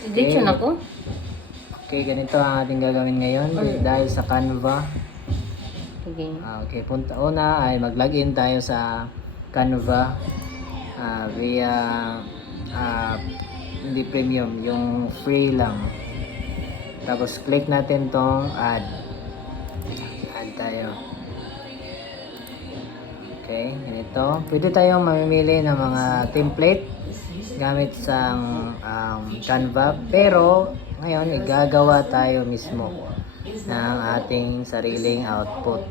Edition Okay. ako? Okay, ganito ang ating gagawin ngayon dahil sa Canva. Sige. Okay, una ay mag-login tayo sa Canva via hindi premium, yung free lang. Tapos click natin tong add. Add tayo. Okay, ganito. Pwede tayong mamimili ng mga template gamit sa Canva, pero ngayon igagawa tayo mismo ng ating sariling output.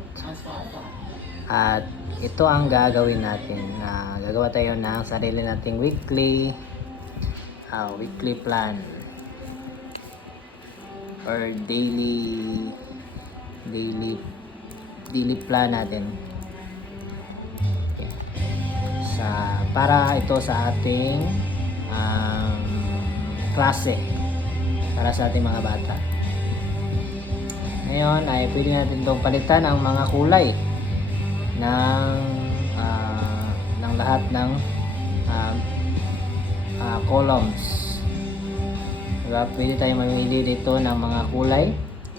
At ito ang gagawin natin. Gagawa tayo ng sarili nating weekly plan or daily plan natin. Okay. Para ito sa ating klase, para sa ating mga bata. Ngayon ay pwede natin itong palitan ang mga kulay ng lahat ng columns. Diba? Pwede tayo mamili dito ng mga kulay.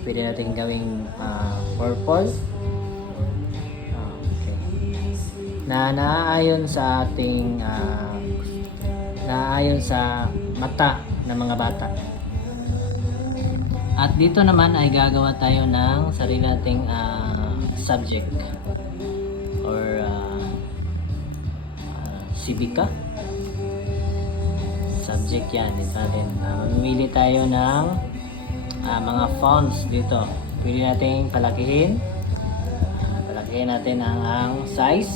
Pwede natin gawing purple. Okay. Naayon sa ating naayon sa mata ng mga bata. At dito naman ay gagawa tayo ng sarili nating subject or civica. Subject yan. Ito natin. Mamimili tayo ng mga fonts dito. Pwede natin palakihin. Palakihin natin ang size.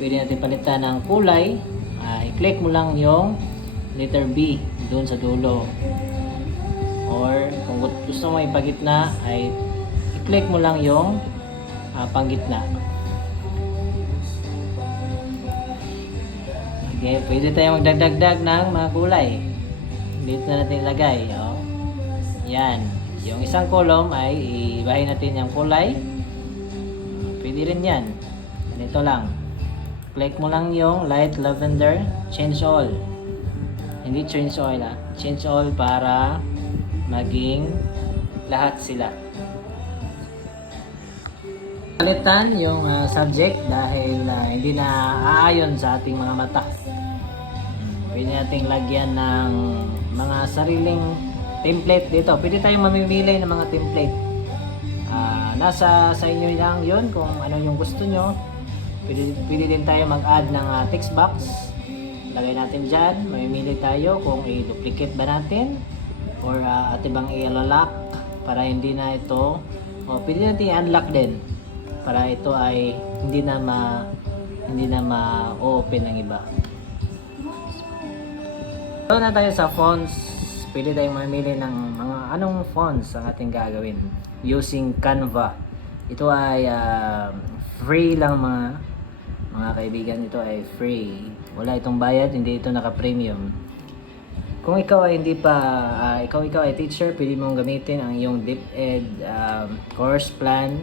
Pwede natin palitan ng kulay. I-click mo lang yung letter B doon sa dulo. Or kung gusto mo ipagitna ay i-click mo lang yung panggitna. Okay, pwede tayong magdagdag ng mga kulay. Dito na natin ilagay. Oh. Yan. Yung isang column ay ibahin natin yung kulay. Pwede rin yan. Ganito lang. Click mo lang yung light lavender. Change all. Hindi change all Change all para maging lahat sila. Palitan yung subject dahil hindi na aayon sa ating mga mata. Pwede nating lagyan ng mga sariling template dito. Pwede tayong mamimili ng mga template. Nasa sa inyo lang yun kung ano yung gusto nyo. Pwede din tayo mag-add ng text box. Lagay natin dyan. Mamimili tayo kung i-duplicate ba natin or at ibang i-lock para hindi na ito pwede natin i-unlock din para ito ay hindi na ma-open ng iba. So na tayo sa fonts. Pwede tayong mamili ng mga anong fonts ang ating gagawin using Canva. Ito ay free lang mga kaibigan. Ito ay free. Wala itong bayad, hindi ito naka-premium. Kung ikaw ay hindi pa, ikaw ay teacher, pwede mong gamitin ang iyong DepEd course plan.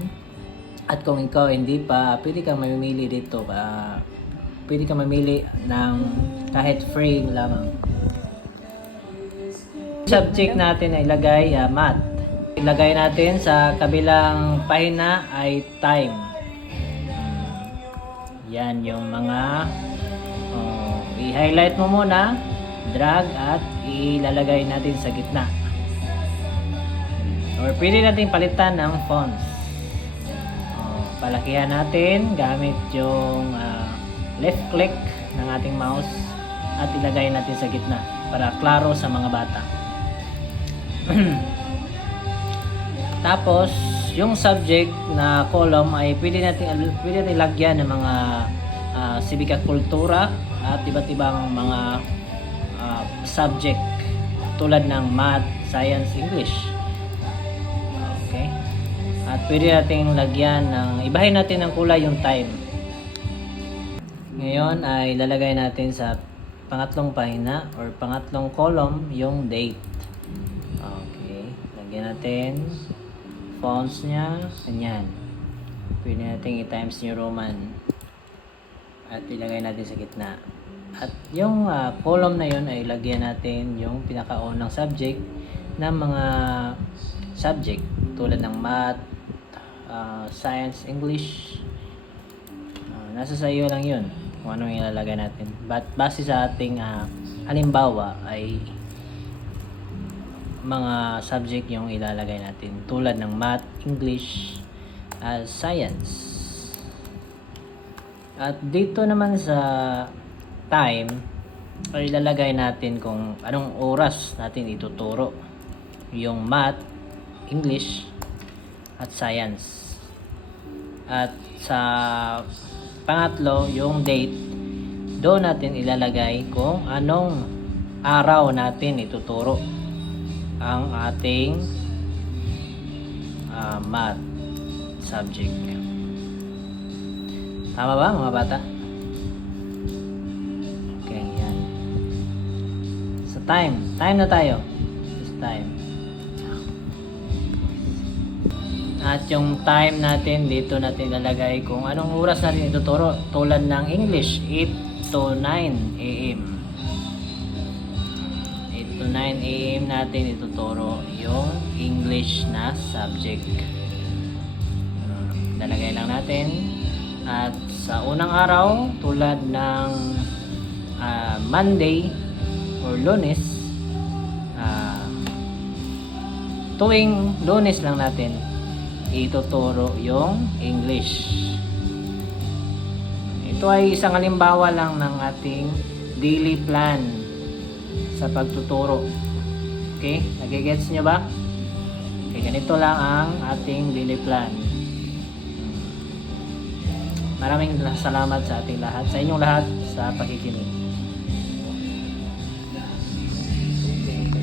At kung ikaw hindi pa, pwede kang mamili dito. Pwede kang mamili ng kahit free lamang. Subject natin ay ilagay math. Ilagay natin sa kabilang pahina ay time. Yan yung mga i-highlight mo muna, drag at ilalagay natin sa gitna. Or pwede natin palitan ng fonts. Palakihan natin gamit yung left click ng ating mouse at ilagay natin sa gitna para klaro sa mga bata. Tapos yung subject na column ay pwede natin lagyan ng mga civica kultura at iba't ibang mga subject tulad ng math, science, English. Okay? At pwede nating lagyan ibahin natin ng kulay yung time. Ngayon ay lalagay natin sa pangatlong pahina or pangatlong column yung date. Okay, lagyan natin fonts niya, ganyan. Pwede natin i-Times New Roman at ilagay natin sa gitna. At yung column na yun ay lagyan natin yung pinakaunang subject ng mga subject tulad ng math, science, English. Nasa sa iyo lang yun kung anong ilalagay natin. But base sa ating halimbawa ay mga subject yung ilalagay natin tulad ng math, English, science. At dito naman sa time ay ilalagay natin kung anong oras natin ituturo yung math, English, at science. At sa pangatlo, yung date, doon natin ilalagay kung anong araw natin ituturo ang ating math subject. Tama ba mga bata? Okay, yan. Sa time na tayo. This time. At yung time natin, dito natin ilalagay kung anong oras natin ituturo. Tulad ng English, 8 to 9 a.m. 8 to 9 a.m. natin ituturo yung English na subject. Lalagay lang natin. At sa unang araw, tulad ng Monday or Lunes, tuwing Lunes lang natin ituturo yung English. Ito ay isang halimbawa lang ng ating daily plan sa pagtuturo. Okay? Nagigets nyo ba? Okay, ganito lang ang ating daily plan. Maraming salamat sa ating lahat, sa inyong lahat sa pakikinig.